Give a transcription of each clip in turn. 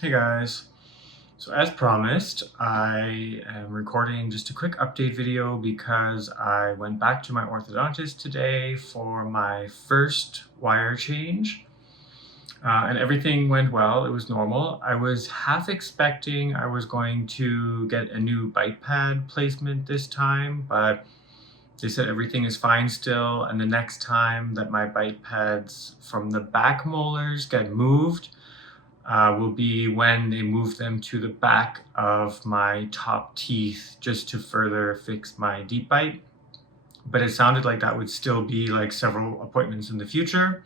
Hey guys. So as promised, I am recording just a quick update video because I went back to my orthodontist today for my first wire change. And everything went well. It was normal. I was half expecting I was going to get a new bite pad placement this time, but they said everything is fine still. And the next time that my bite pads from the back molars get moved, will be when they move them to the back of my top teeth just to further fix my deep bite. But it sounded like that would still be like several appointments in the future.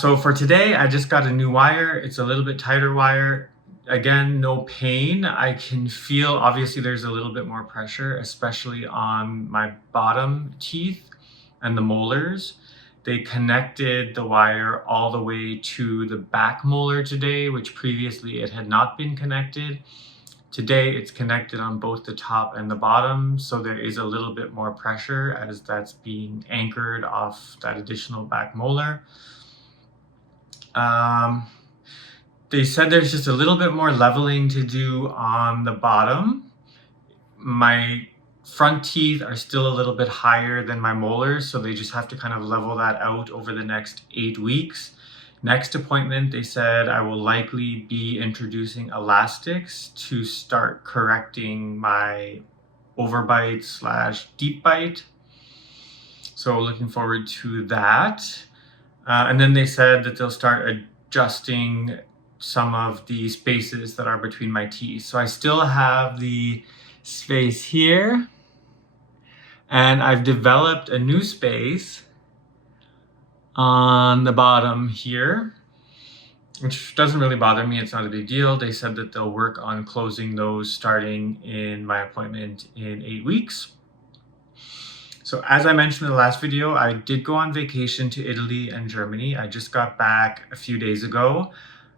So for today, I just got a new wire. It's a little bit tighter wire. Again, no pain. I can feel, obviously there's a little bit more pressure, especially on my bottom teeth and the molars. They connected the wire all the way to the back molar today, which previously it had not been connected. Today it's connected on both the top and the bottom, so there is a little bit more pressure as that's being anchored off that additional back molar. They said there's just a little bit more leveling to do on the bottom. My front teeth are still a little bit higher than my molars, so they just have to kind of level that out over the next 8 weeks. Next appointment, they said I will likely be introducing elastics to start correcting my overbite / deep bite. So looking forward to that. And then they said that they'll start adjusting some of the spaces that are between my teeth. So I still have the space here, and I've developed a new space on the bottom here, which doesn't really bother me. It's not a big deal. They said that they'll work on closing those starting in my appointment in 8 weeks. So as I mentioned in the last video, I did go on vacation to Italy and Germany. I just got back a few days ago.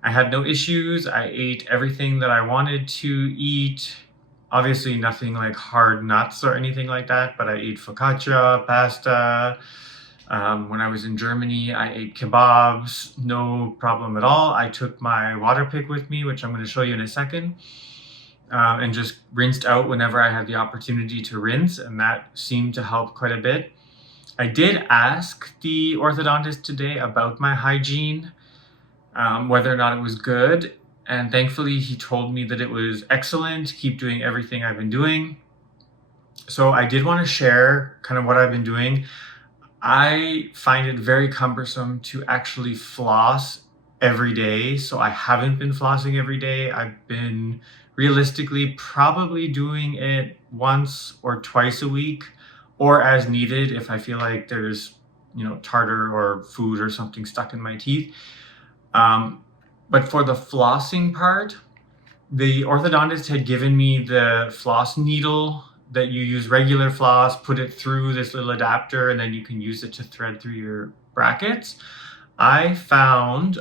I had no issues. I ate everything that I wanted to eat. Obviously nothing like hard nuts or anything like that, but I ate focaccia, pasta. When I was in Germany, I ate kebabs, no problem at all. I took my water pick with me, which I'm going to show you in a second. And just rinsed out whenever I had the opportunity to rinse, and that seemed to help quite a bit. I did ask the orthodontist today about my hygiene, whether or not it was good, and thankfully he told me that it was excellent. Keep doing everything I've been doing. So I did want to share kind of what I've been doing. I find it very cumbersome to actually floss every day, so I haven't been flossing every day. I've been realistically probably doing it once or twice a week, or as needed if I feel like there's tartar or food or something stuck in my teeth. But for the flossing part, the orthodontist had given me the floss needle that you use regular floss, put it through this little adapter, and then you can use it to thread through your brackets. I found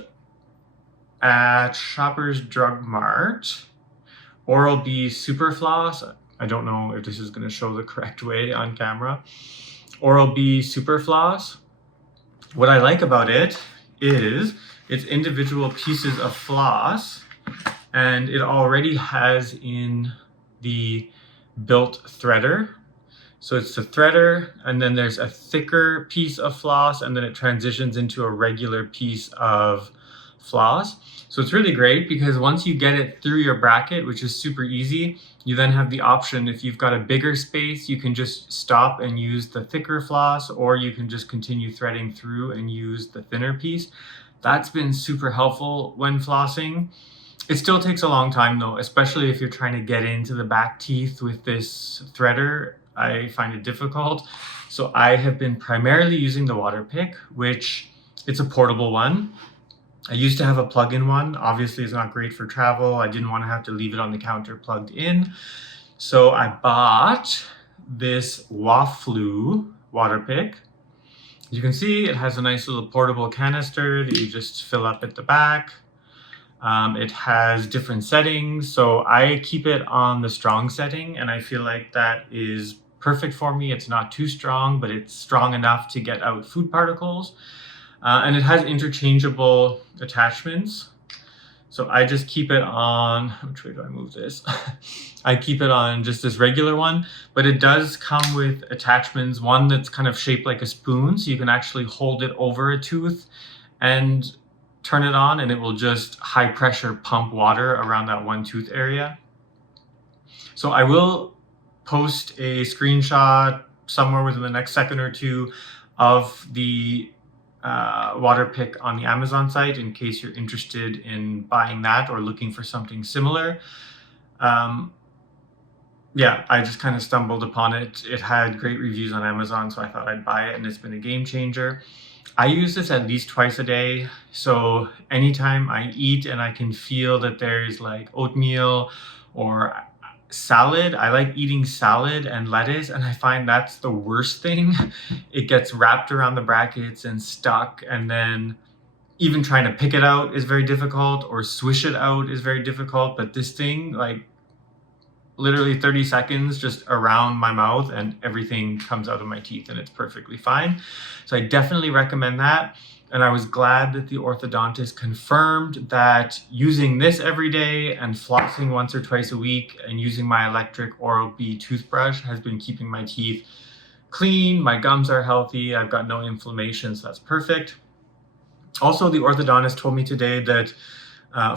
at Shoppers Drug Mart Oral-B Super Floss. I don't know if this is going to show the correct way on camera. Oral-B Super Floss. What I like about it is it's individual pieces of floss, and it already has in the built threader. So it's the threader, and then there's a thicker piece of floss, and then it transitions into a regular piece of floss. So it's really great because once you get it through your bracket, which is super easy, you then have the option, if you've got a bigger space, you can just stop and use the thicker floss, or you can just continue threading through and use the thinner piece. That's been super helpful when flossing. It still takes a long time though, especially if you're trying to get into the back teeth with this threader. I find it difficult. So I have been primarily using the water pick, which it's a portable one. I used to have a plug-in one. Obviously it's not great for travel. I didn't want to have to leave it on the counter plugged in. So I bought this Waflu water pick. You can see it has a nice little portable canister that you just fill up at the back. It has different settings, so I keep it on the strong setting, and I feel like that is perfect for me. It's not too strong, but it's strong enough to get out food particles. And it has interchangeable attachments. So I just keep it on, which way do I move this? I keep it on just this regular one, but it does come with attachments, one that's kind of shaped like a spoon, so you can actually hold it over a tooth and turn it on, and it will just high pressure pump water around that one tooth area. So I will post a screenshot somewhere within the next second or two of the water pick on the Amazon site in case you're interested in buying that or looking for something similar. Yeah, I just kind of stumbled upon it. It had great reviews on Amazon, so I thought I'd buy it, and it's been a game changer. I use this at least twice a day. So anytime I eat and I can feel that there's like oatmeal or salad, I like eating salad and lettuce, and I find that's the worst thing. It gets wrapped around the brackets and stuck, and then even trying to pick it out is very difficult, or swish it out is very difficult. But this thing, like, literally 30 seconds just around my mouth and everything comes out of my teeth and it's perfectly fine. So I definitely recommend that. And I was glad that the orthodontist confirmed that using this every day and flossing once or twice a week and using my electric Oral-B toothbrush has been keeping my teeth clean. My gums are healthy. I've got no inflammation, so that's perfect. Also, the orthodontist told me today that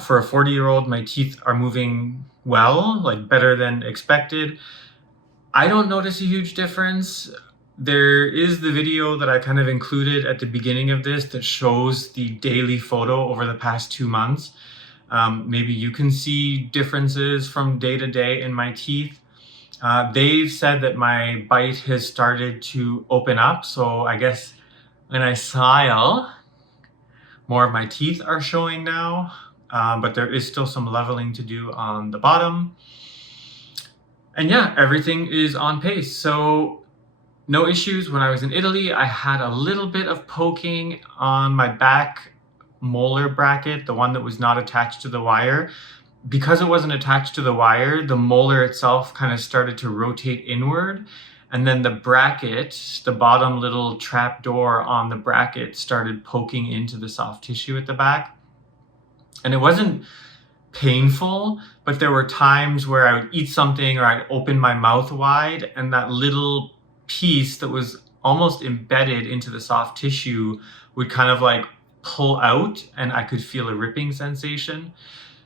for a 40-year-old, my teeth are moving well, like better than expected. I don't notice a huge difference. There is the video that I kind of included at the beginning of this that shows the daily photo over the past 2 months. Maybe you can see differences from day to day in my teeth. They've said that my bite has started to open up. So I guess when I smile, more of my teeth are showing now. But there is still some leveling to do on the bottom. And yeah, everything is on pace. So no issues. When I was in Italy, I had a little bit of poking on my back molar bracket, the one that was not attached to the wire. Because it wasn't attached to the wire, the molar itself kind of started to rotate inward. And then the bracket, the bottom little trap door on the bracket, started poking into the soft tissue at the back. And it wasn't painful, but there were times where I would eat something or I'd open my mouth wide and that little piece that was almost embedded into the soft tissue would kind of like pull out and I could feel a ripping sensation.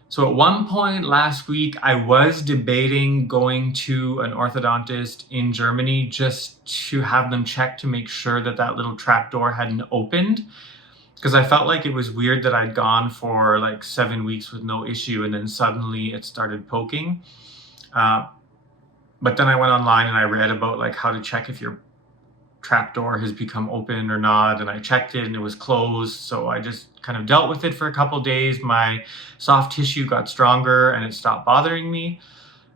So at one point last week, I was debating going to an orthodontist in Germany just to have them check to make sure that that little trapdoor hadn't opened. Because I felt like it was weird that I'd gone for like 7 weeks with no issue and then suddenly it started poking. But then I went online and I read about like how to check if your trapdoor has become open or not, and I checked it and it was closed. So I just kind of dealt with it for a couple days. My soft tissue got stronger and it stopped bothering me.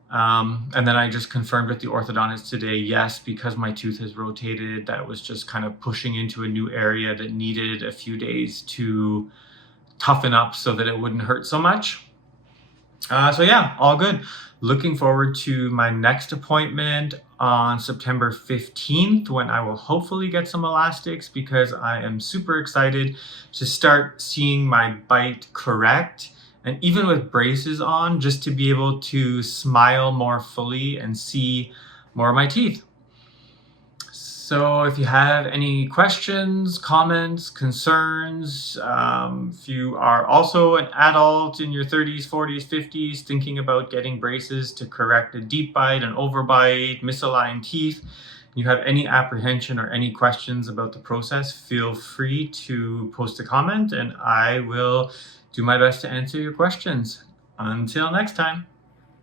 And then I just confirmed with the orthodontist today, yes, because my tooth has rotated, that was just kind of pushing into a new area that needed a few days to toughen up so that it wouldn't hurt so much. So yeah, all good. Looking forward to my next appointment on September 15th when I will hopefully get some elastics, because I am super excited to start seeing my bite correct. And even with braces on, just to be able to smile more fully and see more of my teeth. So if you have any questions, comments, concerns, if you are also an adult in your 30s, 40s, 50s, thinking about getting braces to correct a deep bite, an overbite, misaligned teeth, you have any apprehension or any questions about the process, feel free to post a comment and I will do my best to answer your questions. Until next time.